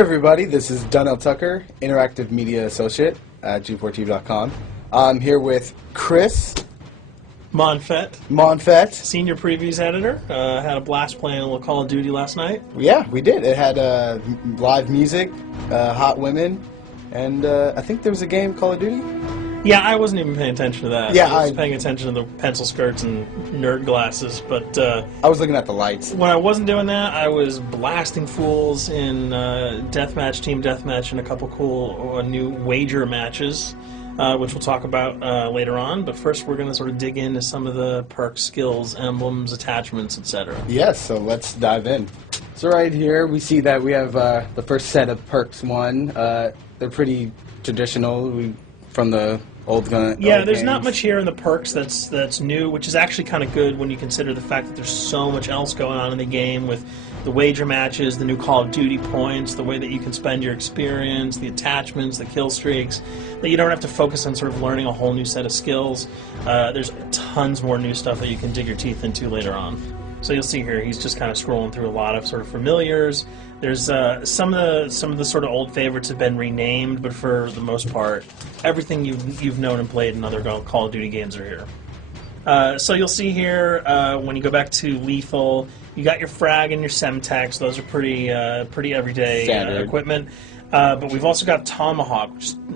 everybody, this is Donnell Tucker, Interactive Media Associate at G4TV.com. I'm here with Chris Monfett, Senior Previews Editor. Had a blast playing a little Call of Duty last night. Yeah, we did. It had live music, hot women, and I think there was a game, Call of Duty? Yeah, I wasn't even paying attention to that. Yeah, I was paying attention to the pencil skirts and nerd glasses, but... I was looking at the lights. When I wasn't doing that, I was blasting fools in deathmatch, team deathmatch, and a couple cool new wager matches, which we'll talk about later on. But first, we're going to sort of dig into some of the perks, skills, emblems, attachments, etc. Yes, so let's dive in. So right here, we see that we have the first set of perks one. They're pretty traditional from the old gun. Yeah, old there's games. not much here in the perks that's new, which is actually kind of good when you consider the fact that there's so much else going on in the game with the wager matches, the new Call of Duty points, the way that you can spend your experience, the attachments, the kill streaks, that you don't have to focus on sort of learning a whole new set of skills. There's tons more new stuff that you can dig your teeth into later on. So you'll see here, he's just kind of scrolling through a lot of sort of familiars. There's some of the sort of old favorites have been renamed, but for the most part, everything you've known and played in other Call of Duty games are here. So you'll see here when you go back to lethal, you got your frag and your semtex. Those are pretty everyday equipment. But we've also got Tomahawk,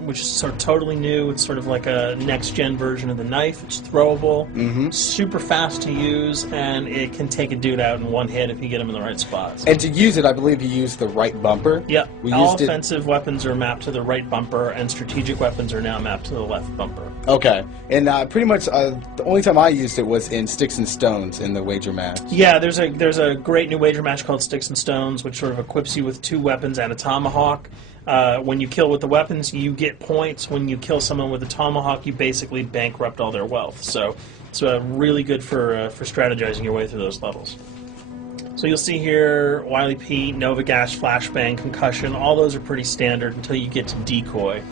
which is sort of totally new. It's sort of like a next-gen version of the knife. It's throwable, super fast to use, and it can take a dude out in one hit if you get him in the right spots. And to use it, I believe you use the right bumper. Yeah, all offensive weapons are mapped to the right bumper, and strategic weapons are now mapped to the left bumper. Okay, and pretty much the only time I used it was in Sticks and Stones in the wager match. Yeah, there's a great new wager match called Sticks and Stones, which sort of equips you with 2 weapons and a tomahawk. When you kill with the weapons, you get points. When you kill someone with a tomahawk, you basically bankrupt all their wealth. So it's really good for strategizing your way through those levels. So you'll see here, Wily Pete, Nova Gas, Flashbang, Concussion. All those are pretty standard until you get to Decoy.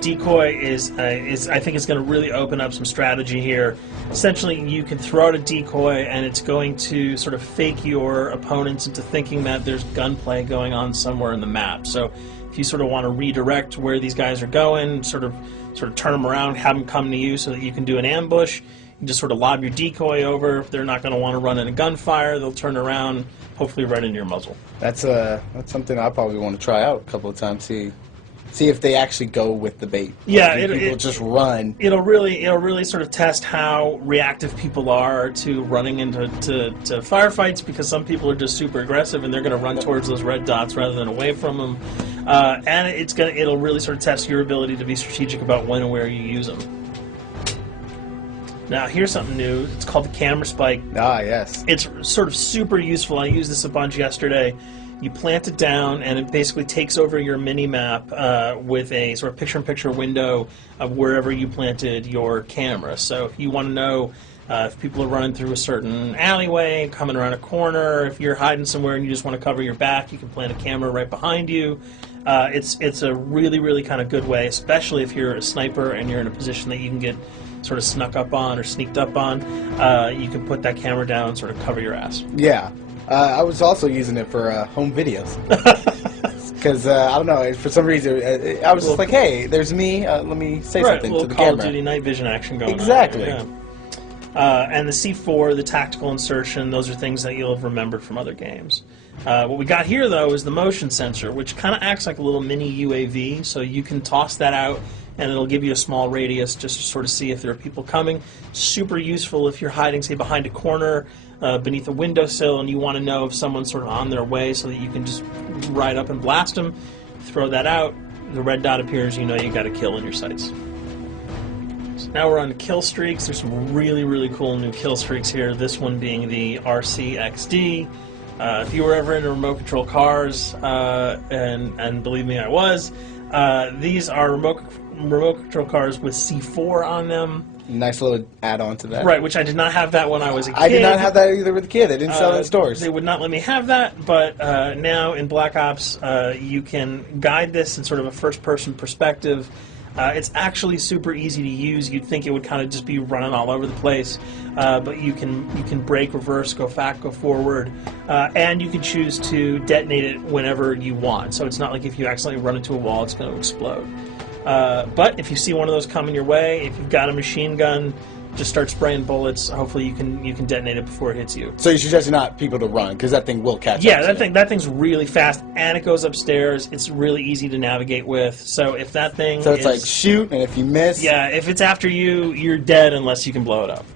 Decoy is I think it's going to really open up some strategy here. Essentially, you can throw out a decoy, and it's going to sort of fake your opponents into thinking that there's gunplay going on somewhere in the map. So if you sort of want to redirect where these guys are going, sort of turn them around, have them come to you so that you can do an ambush, you just sort of lob your decoy over. If they're not going to want to run in a gunfire, they'll turn around, hopefully right into your muzzle. That's something I probably want to try out a couple of times. See if they actually go with the bait. Yeah, people just run. It'll really sort of test how reactive people are to running into firefights, because some people are just super aggressive and they're going to run towards those red dots rather than away from them. And it'll really sort of test your ability to be strategic about when and where you use them. Now, here's something new. It's called the camera spike. Ah, yes. It's sort of super useful. I used this a bunch yesterday. You plant it down, and it basically takes over your mini-map with a sort of picture-in-picture window of wherever you planted your camera. So if you want to know if people are running through a certain alleyway, coming around a corner, if you're hiding somewhere and you just want to cover your back, you can plant a camera right behind you. It's a really, really kind of good way, especially if you're a sniper and you're in a position that you can get sort of snuck up on or sneaked up on. You can put that camera down and sort of cover your ass. Yeah. I was also using it for home videos. Because, I don't know, for some reason, I was just like, hey, there's me, let me say something to the camera. Call of Duty night vision action going on. Exactly. Yeah. And the C4, the tactical insertion, those are things that you'll have remembered from other games. What we got here, though, is the motion sensor, which kind of acts like a little mini UAV, so you can toss that out, and it'll give you a small radius just to sort of see if there are people coming. Super useful if you're hiding, say, behind a corner, beneath a windowsill, and you want to know if someone's sort of on their way so that you can just ride up and blast them. Throw that out, the red dot appears, you know you got a kill in your sights. So now we're on to kill streaks. There's some really, really cool new kill streaks here, this one being the RCXD. If you were ever into remote control cars, and believe me, I was, these are remote control cars with C4 on them. Nice little add-on to that. Right, which I did not have that when I was a kid. I did not have that either with a kid. They didn't sell it in stores. They would not let me have that, but now in Black Ops, you can guide this in sort of a first-person perspective. It's actually super easy to use. You'd think it would kind of just be running all over the place, but you can brake, reverse, go back, go forward, and you can choose to detonate it whenever you want. So it's not like if you accidentally run into a wall, it's going to explode. But if you see one of those coming your way, if you've got a machine gun, just start spraying bullets. Hopefully you can detonate it before it hits you. So you suggest not people to run, because that thing will catch up. Yeah, that thing's really fast, and it goes upstairs. It's really easy to navigate with. So if that thing it's like shoot, and if you miss... Yeah, if it's after you, you're dead unless you can blow it up.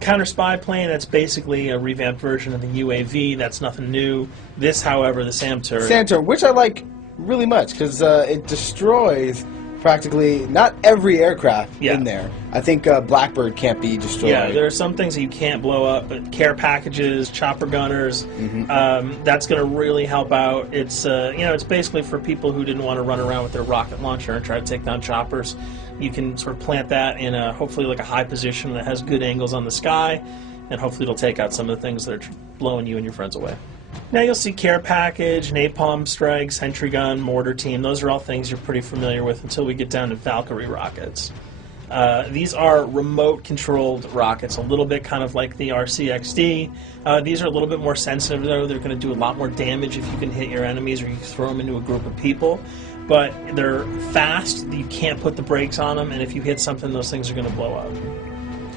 Counter spy plane, that's basically a revamped version of the UAV. That's nothing new. This, however, the SAM turret... SAM turret, which I like really much, because it destroys... practically not every aircraft in there. I think Blackbird can't be destroyed. Yeah, there are some things that you can't blow up, but care packages, chopper gunners, that's going to really help out. It's it's basically for people who didn't want to run around with their rocket launcher and try to take down choppers. You can sort of plant that in hopefully like a high position that has good angles on the sky, and hopefully it'll take out some of the things that are blowing you and your friends away. Now you'll see care package, napalm strike, sentry gun, mortar team. Those are all things you're pretty familiar with until we get down to Valkyrie rockets. These are remote-controlled rockets, a little bit kind of like the RCXD. These are a little bit more sensitive, though. They're going to do a lot more damage if you can hit your enemies or you throw them into a group of people. But they're fast. You can't put the brakes on them, and if you hit something, those things are going to blow up.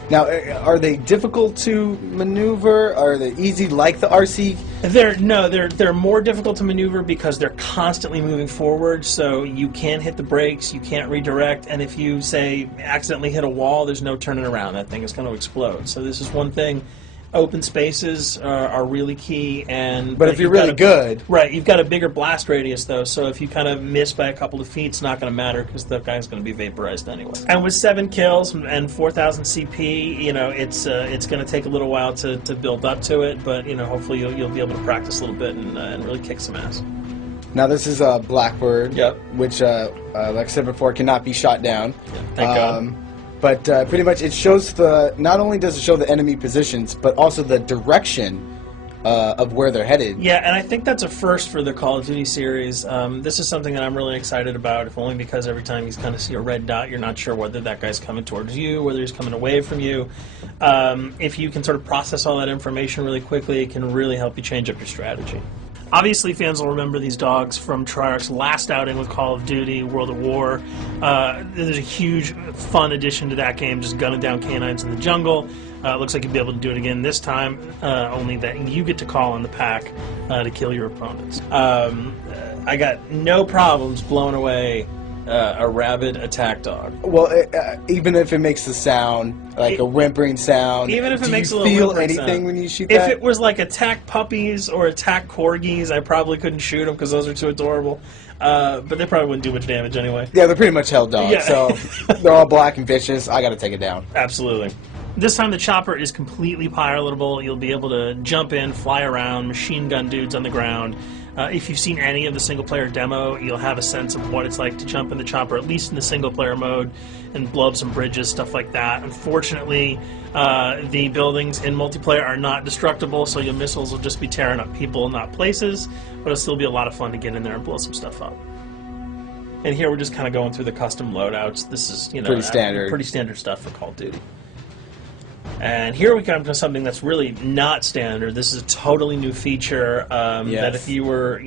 Now, are they difficult to maneuver? Are they easy like the RC? They're more difficult to maneuver because they're constantly moving forward, so you can't hit the brakes, you can't redirect, and if you, say, accidentally hit a wall, there's no turning around. That thing is going to explode. So this is one thing. Open spaces are really key, but if you're really good, right? You've got a bigger blast radius though, so if you kind of miss by a couple of feet, it's not going to matter because the guy's going to be vaporized anyway. And with 7 kills and 4,000 CP, it's going to take a little while to build up to it, but hopefully you'll be able to practice a little bit and really kick some ass. Now this is a Blackbird, which, like I said before, cannot be shot down. Yeah, thank God. But pretty much it shows not only does it show the enemy positions, but also the direction of where they're headed. Yeah, and I think that's a first for the Call of Duty series. This is something that I'm really excited about, if only because every time you kind of see a red dot, you're not sure whether that guy's coming towards you, whether he's coming away from you. If you can sort of process all that information really quickly, it can really help you change up your strategy. Obviously, fans will remember these dogs from Treyarch's last outing with Call of Duty, World at War. There's a huge, fun addition to that game, just gunning down canines in the jungle. Looks like you'll be able to do it again this time, only that you get to call on the pack to kill your opponents. I got no problems blowing away a rabid attack dog. Well, even if it makes the sound, like a whimpering sound, even if it makes a little whimpering sound, anything when you shoot if that? If it was like attack puppies or attack corgis, I probably couldn't shoot them because those are too adorable. But they probably wouldn't do much damage anyway. Yeah, they're pretty much held dogs, so they're all black and vicious. I got to take it down. Absolutely. This time the chopper is completely pilotable. You'll be able to jump in, fly around, machine gun dudes on the ground. If you've seen any of the single-player demo, you'll have a sense of what it's like to jump in the chopper, at least in the single-player mode, and blow up some bridges, stuff like that. Unfortunately, the buildings in multiplayer are not destructible, so your missiles will just be tearing up people, not places, but it'll still be a lot of fun to get in there and blow some stuff up. And here we're just kind of going through the custom loadouts. This is, pretty standard stuff for Call of Duty. And here we come to something that's really not standard. This is a totally new feature that if you were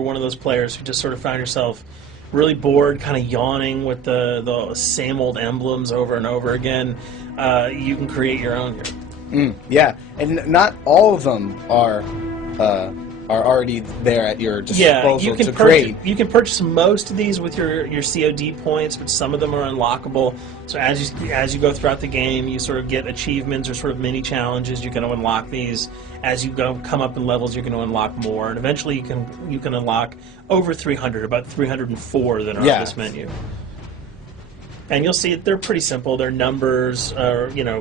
one of those players who just sort of found yourself really bored, kind of yawning with the same old emblems over and over again, you can create your own here. Yeah, and not all of them are already there at your disposal to create. You can purchase most of these with your COD points, but some of them are unlockable. So as you go throughout the game, you sort of get achievements or sort of mini challenges. You're going to unlock these. As you come up in levels, you're going to unlock more, and eventually you can unlock over 300, about 304 that are on this menu. And you'll see they're pretty simple. They're numbers,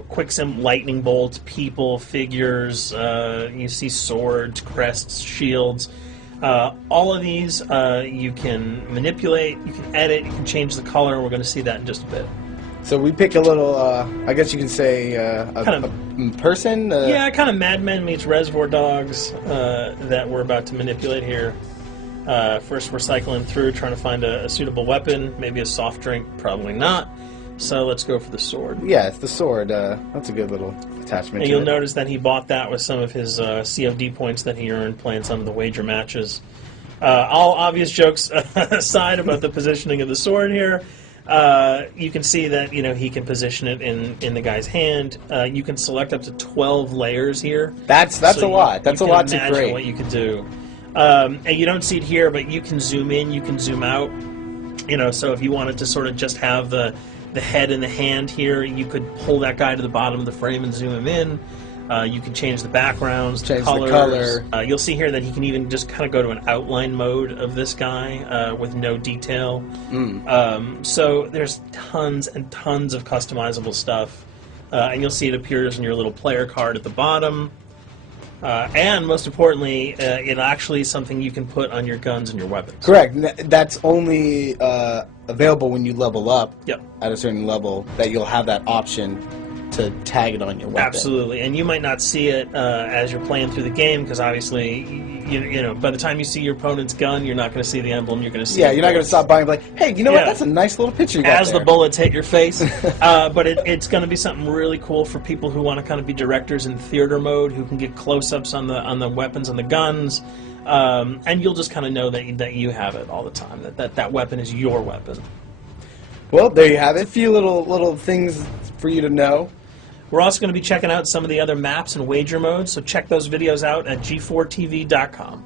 quick lightning bolts, people, figures. You see swords, crests, shields. All of these you can manipulate, you can edit, you can change the color. We're going to see that in just a bit. So we pick a little, I guess you can say, a person? Yeah, kind of Mad Men meets Reservoir Dogs that we're about to manipulate here. First, we're cycling through, trying to find a suitable weapon. Maybe a soft drink, probably not. So let's go for the sword. Yeah, it's the sword. That's a good little attachment. And you'll notice that he bought that with some of his COD points that he earned playing some of the wager matches. All obvious jokes aside about the positioning of the sword here, you can see that he can position it in the guy's hand. You can select up to 12 layers here. That's a lot. That's a lot to imagine grade. what you could do. And you don't see it here, but you can zoom in, you can zoom out. So if you wanted to sort of just have the head and the hand here, you could pull that guy to the bottom of the frame and zoom him in. You can change the backgrounds, change colors. the color. You'll see here that he can even just kind of go to an outline mode of this guy with no detail. So there's tons and tons of customizable stuff. And you'll see it appears in your little player card at the bottom. And most importantly, it actually is something you can put on your guns and your weapons. Correct. That's only available when you level up at a certain level, that you'll have that option to tag it on your weapon. Absolutely. And you might not see it as you're playing through the game, because obviously, by the time you see your opponent's gun, you're not going to see the emblem. You're going to see you're not going to stop by and be like, hey, you know what? That's a nice little picture you got as there. the bullets hit your face. But it's going to be something really cool for people who want to kind of be directors in theater mode, who can get close-ups on the weapons and the guns. And you'll just kind of know that you have it all the time, that weapon is your weapon. Well, there you have it. A few little things for you to know. We're also going to be checking out some of the other maps and wager modes, so check those videos out at g4tv.com.